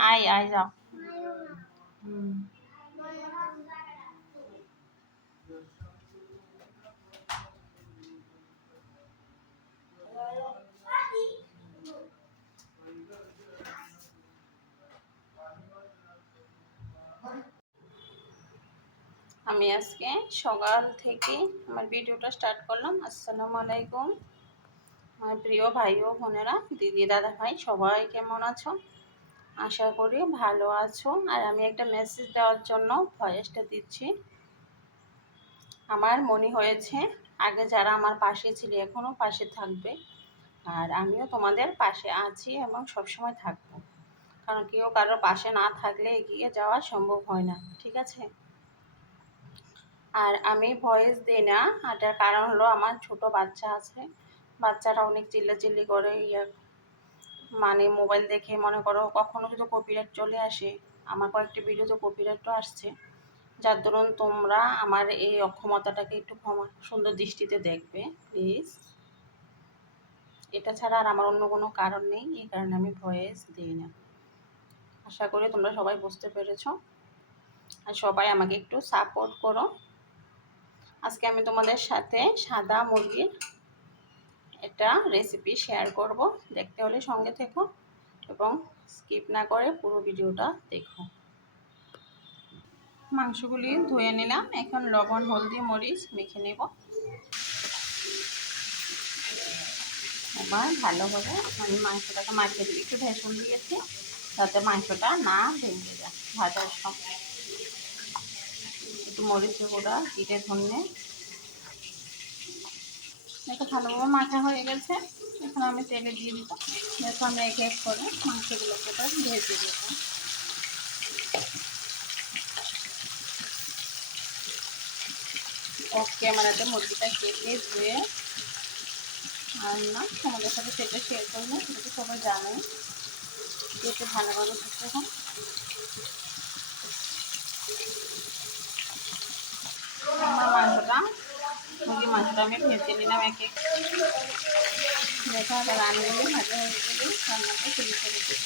আয় আয় যাও আমি আজকে সকাল থেকে আমার ভিডিওটা স্টার্ট করলাম। আসসালামু আলাইকুম। আমার প্রিয় ভাই ও বোনেরা, দিদি, দাদা ভাই, সবাই কেমন আছো? আশা করি ভালো আছো। আর আমি একটা মেসেজ দেওয়ার জন্য ভয়েসটা দিচ্ছি। আমার মনে হয়েছে, আগে যারা আমার পাশে ছিল এখনও পাশে থাকবে। আর আমিও তোমাদের পাশে আছি এবং সবসময় থাকব। কারণ কেউ কারোর পাশে না থাকলে এগিয়ে যাওয়া সম্ভব হয় না, ঠিক আছে? আর আমি ভয়েস দিই না, এটার কারণ হলো আমার ছোট বাচ্চা আছে। বাচ্চারা অনেক চিল্লাচিল্লি করে ইয়ে মানে মোবাইল দেখে মনে করো কখনো যদি কপিরাইট চলে আসে, আমার কয়েকটি ভিডিওতে কপিরাইটও আসছে। যার দরুন তোমরা আমার এই অক্ষমতাটাকে একটু ক্ষমা, সুন্দর দৃষ্টিতে দেখবে প্লিজ এটা ছাড়া আর আমার অন্য কোনো কারণ নেই, এই কারণে আমি ভয়েস দিই না। আশা করি তোমরা সবাই বুঝতে পেরেছ। আর সবাই আমাকে একটু সাপোর্ট করো। আজকে আমি তোমাদের সাথে সাদা মুরগির একটা রেসিপি শেয়ার করব। দেখতে হলে সঙ্গে থেকো এবং স্কিপ না করে পুরো ভিডিওটা দেখো। মাংসগুলি ধুয়ে নিলাম। এখন লবণ, হলদি, মরিচ মেখে নেব। এবার ভালোভাবে আমি মাংসটাকে মাখিয়ে দিই। একটু ভেসন দিয়েছি, যাতে মাংসটা না ভেঙে যায়, ভাজার সময়। মরিচের গুঁড়া, জিরে, ধনে। এটা ভালোভাবে মাখা হয়ে গেছে। এখন আমি তেলে দিয়ে দিব। দেখো আমি এক এক করে মাংসগুলোকে ভেজে দেব অফ ক্যামেরাতে মুরগিটা কেটে ধুয়ে না, তোমাদের সাথে সেটা শেয়ার করব। সেটা তো সবাই জানে। কেটে ভালোভাবে ধুতে হয় আমার মাংসটা মাংসটা আমি ভেজে নিলাম এক। এক দেখো রানগুলো ভাজা হয়ে গেলে, রান্নাটা শুরু করে দেবো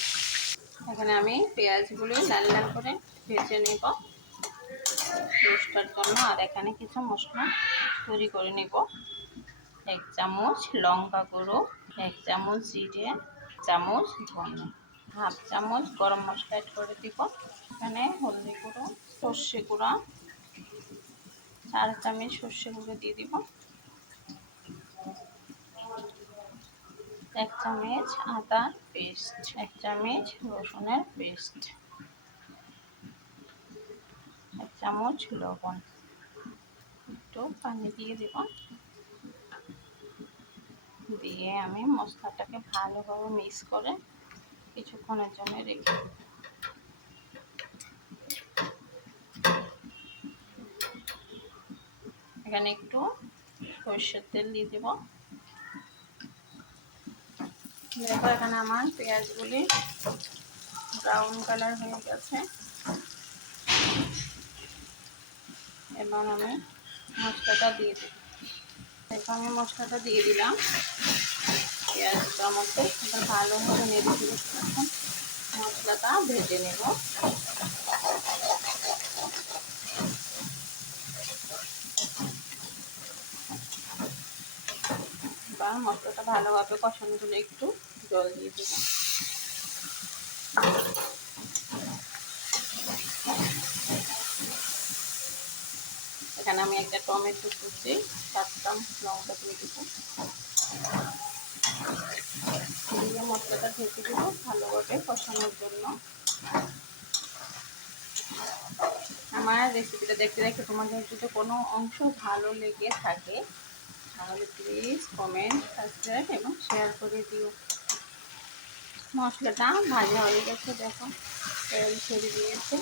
এখানে আমি পেঁয়াজগুলো লাল লাল করে ভেজে নেব। রোস্টার জন্য আর এখানে কিছু মশলা তৈরি করে নেব। এক চামচ লঙ্কা গুঁড়ো, এক চামচ জিরে চামচ ধনে। হাফ চামচ গরম মশলা অ্যাড করে দিব। এখানে হলদি গুঁড়ো, সর্ষে গুঁড়া, চার চামচ সর্ষে গুঁড়ো দিয়ে দিব। এক চামচ আদার পেস্ট এক চামচ রসুনের পেস্ট, এক চামচ লবণ। একটু পানি দিয়ে দেব। দিয়ে আমি মশলাটাকে ভালোভাবে মিক্স করে কিছুক্ষণের জন্য রেখে এখানে একটু সর্ষের তেল দিয়ে দেব। দেখো এখানে আমার পেঁয়াজগুলি ব্রাউন কালার হয়ে গেছে। এবার আমি মশলাটা দিয়ে দিই দেখো আমি মশলাটা দিয়ে দিলাম। পেঁয়াজটা মধ্যে ভালোভাবে নেড়ে এখন মশলাটা ভেজে নেব। বা মশলাটা ভালোভাবে কষানোর জন্য একটু জল দিয়ে দেব। এখানে আমি একটা টমেটো কুচি সাতটা লঙ্কা দিয়ে দেবো। দিয়ে মশলাটা ঢেকে দেবো ভালোভাবে কষানোর জন্য। আমার রেসিপিটা দেখতে দেখতে তোমাদের যদি কোনো অংশ ভালো লেগে থাকে তাহলে প্লিজ কমেন্ট সাবস্ক্রাইব এবং শেয়ার করে দিও। মশলাটা ভাজা হয়ে গেছে, দেখো। তেল ছেড়ে দিয়েছে।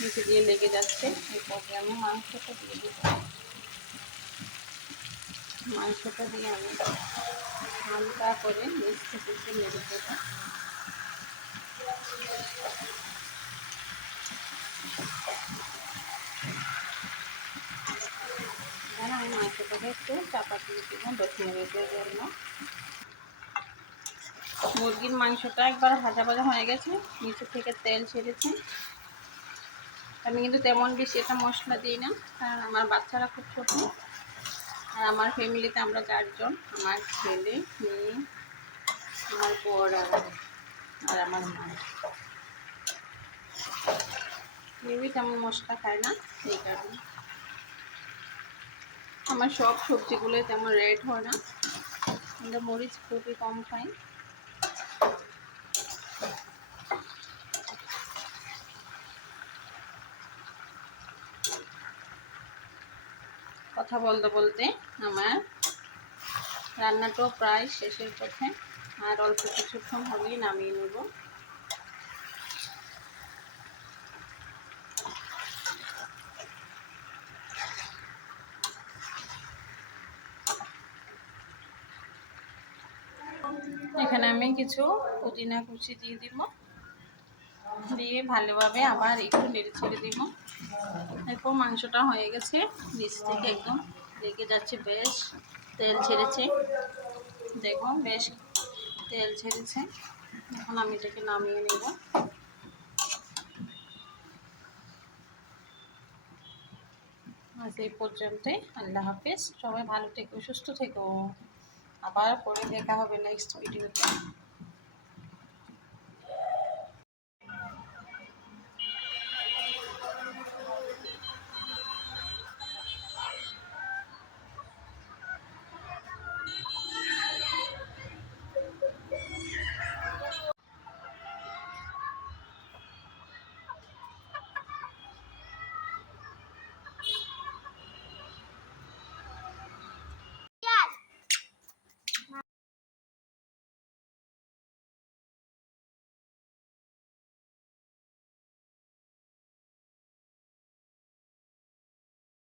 নিচে দিয়ে লেগে যাচ্ছে। এরপরে আমি মাংসটা দিয়ে দেব। মাংসটা দিয়ে আমি হালকা করে মিক্সে নেড়ে দেবো করে একটু চাপা দিয়ে দেবো দশ মিনিটের জন্য মুরগির মাংসটা একবার ভাজা ভাজা হয়ে গেছে, নিচে থেকে তেল ছেড়েছে। আমি কিন্তু তেমন বেশি এটা মশলা দিই না, কারণ আমার বাচ্চারা খুব ছোট। আর আমার ফ্যামিলিতে আমরা চারজন, আমার ছেলে, মেয়ে, আমার বর আর আমার মা। কেউই তেমন মশলা খায় না, এই কারণে। আমার সব সবজিগুলো তেমন রেড হয় না। আমরা মরিচ খুবই কম খাই। কথা বলতে বলতে আমার রান্নাটাও প্রায় শেষের পথে, আর অল্প কিছুক্ষণ হলেই নামিয়ে নেব। এখানে আমি কিছু পুদিনা কুচি দিয়ে দিব। দিয়ে ভালোভাবে আবার একটু নেড়ে ছেড়ে দিব। দেখো মাংসটা হয়ে গেছে নিচ থেকে একদম লেগে যাচ্ছে, বেশ তেল ছেড়েছে। দেখো বেশ তেল ছেড়েছে। এখন আমি এটাকে নামিয়ে নেব। আজ এই পর্যন্তই। আল্লাহ হাফিজ। সবাই ভালো থেকো, সুস্থ থেকো। আবার পরে দেখা হবে নেক্সট ভিডিওতে